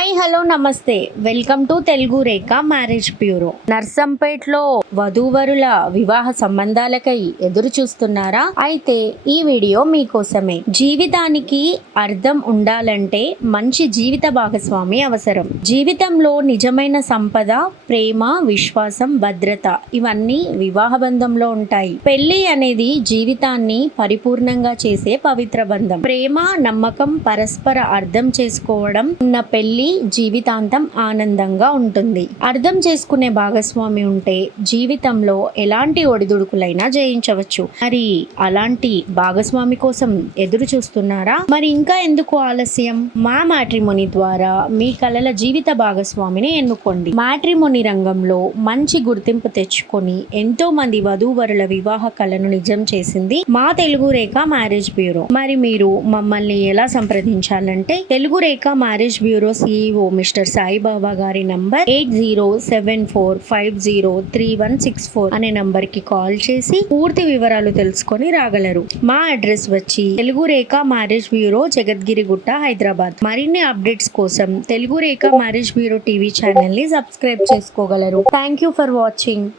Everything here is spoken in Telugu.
హాయ్ హలో నమస్తే welcome to Telugu Rekha marriage bureau. నర్సంపేట్లో వధూవరుల వివాహ సంబంధాలకై ఎదురు చూస్తున్నారా? అయితే ఈ వీడియో మీకోసమే. జీవితానికి అర్థం ఉండాలంటే మంచి జీవిత భాగస్వామి అవసరం. జీవితంలో నిజమైన సంపద, ప్రేమ, విశ్వాసం, భద్రత ఇవన్నీ వివాహ బంధంలో ఉంటాయి. పెళ్లి అనేది జీవితాన్ని పరిపూర్ణంగా చేసే పవిత్ర బంధం. ప్రేమ, నమ్మకం, పరస్పర అర్థం చేసుకోవడం ఉన్న పెళ్లి జీవితాంతం ఆనందంగా ఉంటుంది. అర్థం చేసుకునే భాగస్వామి ఉంటే జీవితంలో ఎలాంటి ఒడిదుడుకులైనా జయించవచ్చు. మరి అలాంటి భాగస్వామి కోసం ఎదురు చూస్తున్నారా? మరి ఇంకా ఎందుకు ఆలస్యం? మా మ్యాట్రిమోనీ ద్వారా మీ కలల జీవిత భాగస్వామిని ఎన్నుకోండి. మ్యాట్రిమోనీ రంగంలో మంచి గుర్తింపు తెచ్చుకొని ఎంతో మంది వధూవరుల వివాహ కలను నిజం చేసింది మా తెలుగు రేఖ మ్యారేజ్ బ్యూరో. మరి మీరు మమ్మల్ని ఎలా సంప్రదించాలంటే Telugu Rekha marriage bureau CEO mister Saibaba గారి నంబర్ 8074503164 అనే నంబర్ కి కాల్ చేసి పూర్తి వివరాలు తెలుసుకొని రాగలరు. మా అడ్రస్ వచ్చి తెలుగు రేఖ మ్యారేజ్ బ్యూరో, జగద్గిరిగుట్ట, హైదరాబాద్. మరిన్ని అప్డేట్స్ కోసం Telugu Rekha marriage bureau TV channel ని సబ్స్క్రైబ్ చేసుకోగలరు. Thank you for watching.